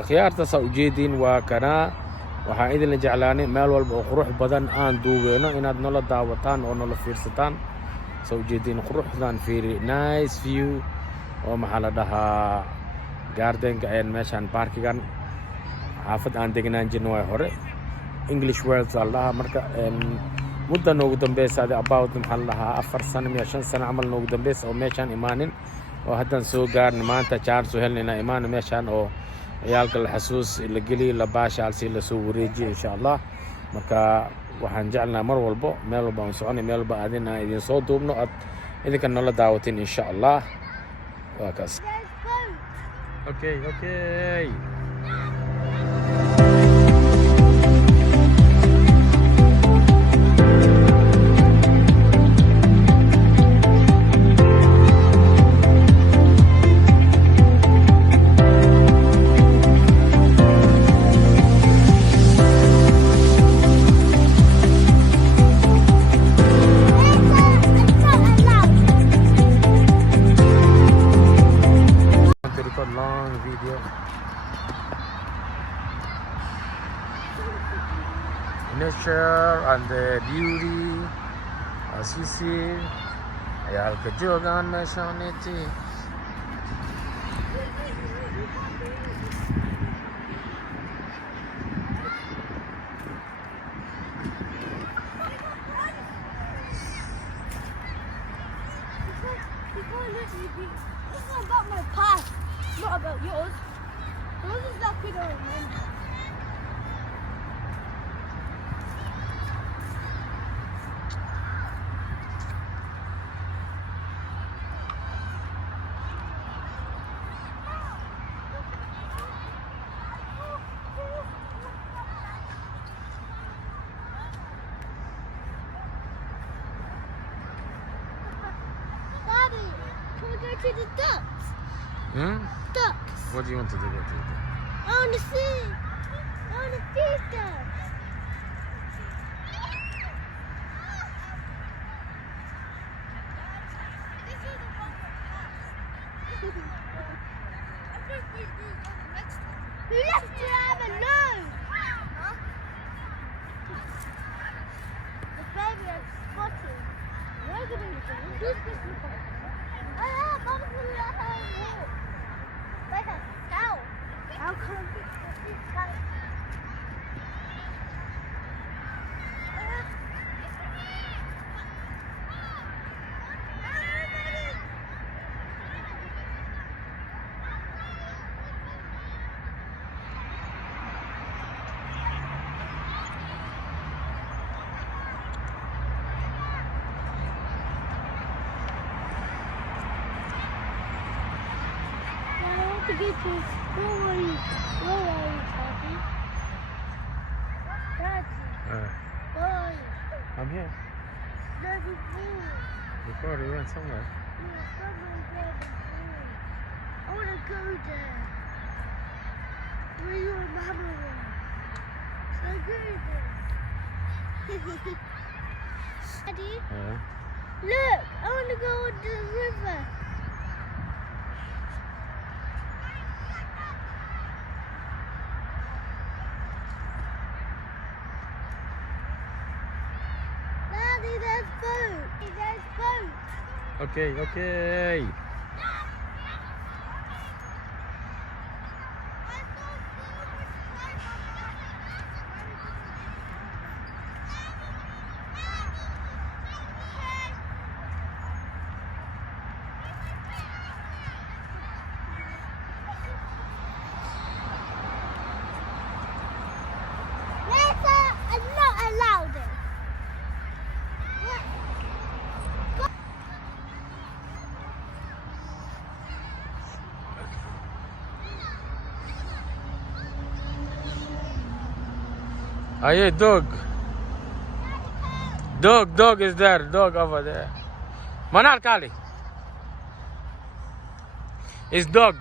akhyaarta saa ujeediin waa kanaa waxaan idinla jeclaanay meel walba oo qurux badan aan duubeyno inaad nala daawataan oo nala fiirsataan. saa ujeediin quruxdan fiiri, nice view oo maxaa la dhahaa gardenka meeshaan parkigan xaafad aan degnaan jirno waa hore English World la dhahaa. marka mudda noogu dambeysa about maxaa la dhahaa 4 sano iyo 5 sano camal noogu dambeysa oo meeshaan imaanin oo haddaan soo gaarno maanta chance u helnayna imaano meeshaan oo ciyaalka la xasuus la geliyo la baashaal si la soo wareejiyo insha Allah. marka waxaan jecelnahay mar walbo meel walba aan soconay meel walba aadina idin soo duubno aad idinka nala daawatin insha Allah. waa kaas. okay long video. Nature and the beauty as you see. Ayal ka jogan meeshaan iti. This is about my past, not about yours. Yours is that we don't remember. Daddy, can we go to the ducks? Ducks. What do you want to do? I want to see. I want to see ducks. We left to have a nose. The baby has spotted. We're going to do this. Mama's going to let her walk. Like a cow. How come this cow? To get to where are you, Daddy? Daddy, where are you? I'm here. Daddy, where? Before we went somewhere. Yeah, somewhere there before. I want to go there. Where you and Mama were. So go there. Daddy, look, I want to go on the river. There's boat. There's boat. Okay. I'm not allowed it. Aye, dog. Dog is there. Dog over there. Manar Kali. It's dog.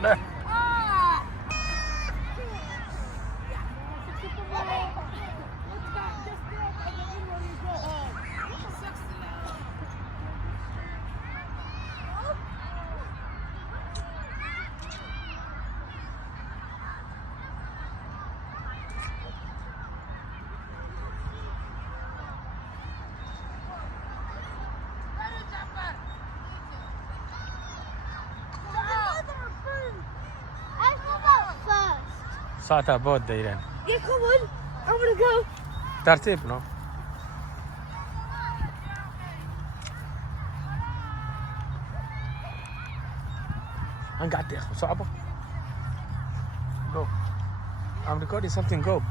Nah. ساعتها بود دايرين. Yeah, come on. I want to go. ترتيب no. أنا قاعد يا أخي صعبة. Go. I'm recording something. Go.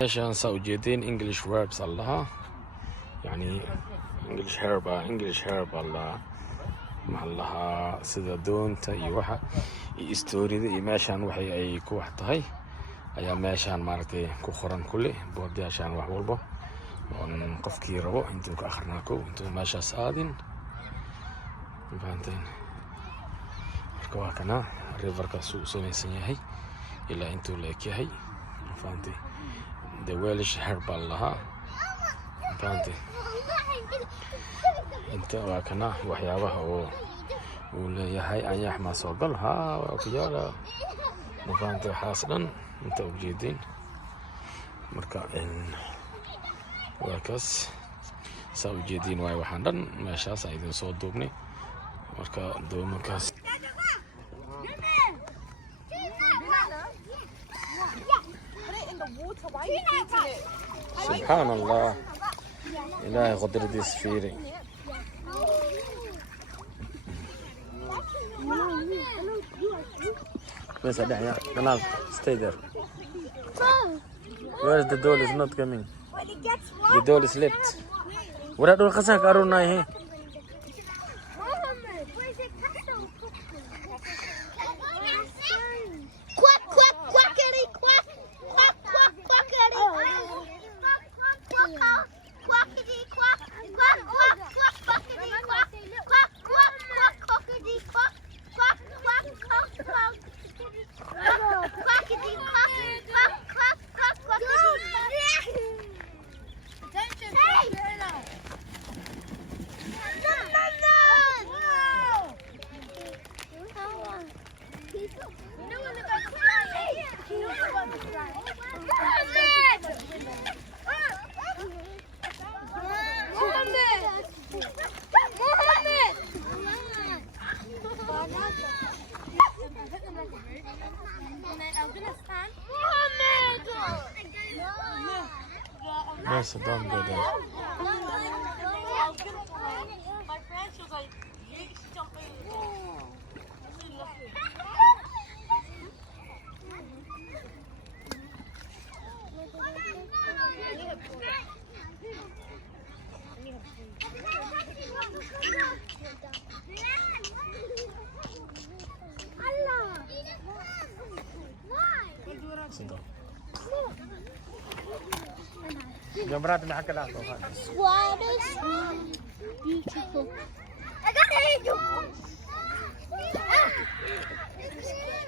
meeshaan saa ujeedeen English verbs allaha yani English herb allaha maxallaha sida doonta iyo waxa iyo storyda iyo meeshaan waxay ay ku wax tahay ayaa meeshaan maaragtay ku qoran kulli boodyaashaan wax walba oo qofkii rabo intuu ka akhrinaa ko intuu meeshaas aadin fahanteen marka waa kana riverkaas uu samaysan yahay ilaa intuu leek yahay fahanteen the Welsh herb allaha fahanteen inta waa kana waxyaabaha oo uu leeyahay ayax ma soo gal waa ku yaala fahanteen xaas dhan inta ujeedin marka waa kaas saa ujeedin waay waxaan dhan meeshaas ay idin soo duubnay marka doomankaas سبحان الله إلهي قدرتي سفيري بس أدعي كنال stay there. Where is the doll is not coming? The doll is left. Where do خسك أرونا هي? Yes, don't go there. My friend, she was like, she's jumping. Gambarada maxaa ka dhacdo? Swan is beautiful. I got an angel.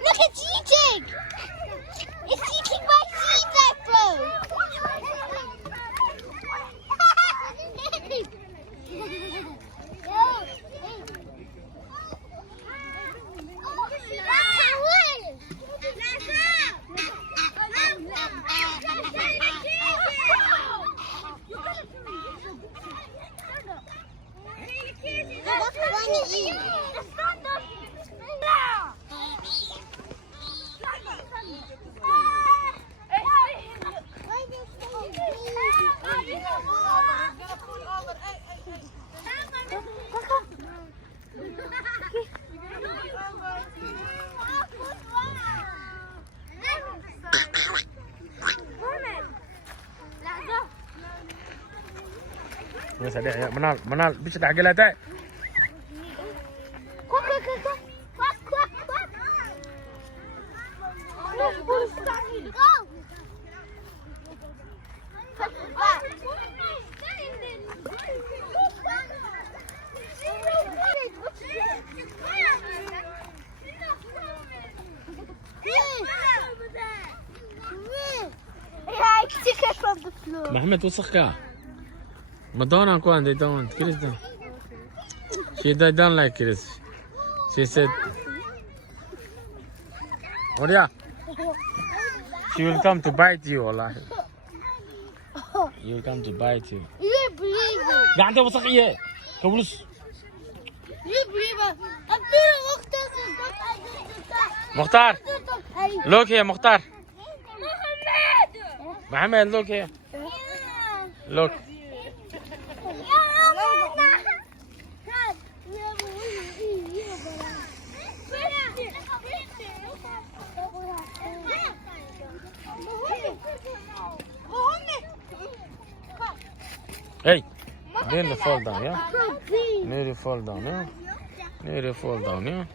Look, it's eating. It's eating my seeds I throw. Yes, ada ya. Manal, bisa dah gelat tak? Quack, quack, quack, quack. Quack, quack, quack. Go. I took it from the floor. Mohammed وسخكا. Madonna كوان they don't. Chris don't. They don't like Chris. She said, Maria, she will come to bite you, Allah. You will come to bite you. You believe it. قاعدة وسخية. كبلس. You believe it. I'm doing مختار. Look here, مختار. Mohammed. Mohammed, look here. Look. Hey, nearly fall down, yeah? Nearly fall down, yeah? Nearly fall down, yeah?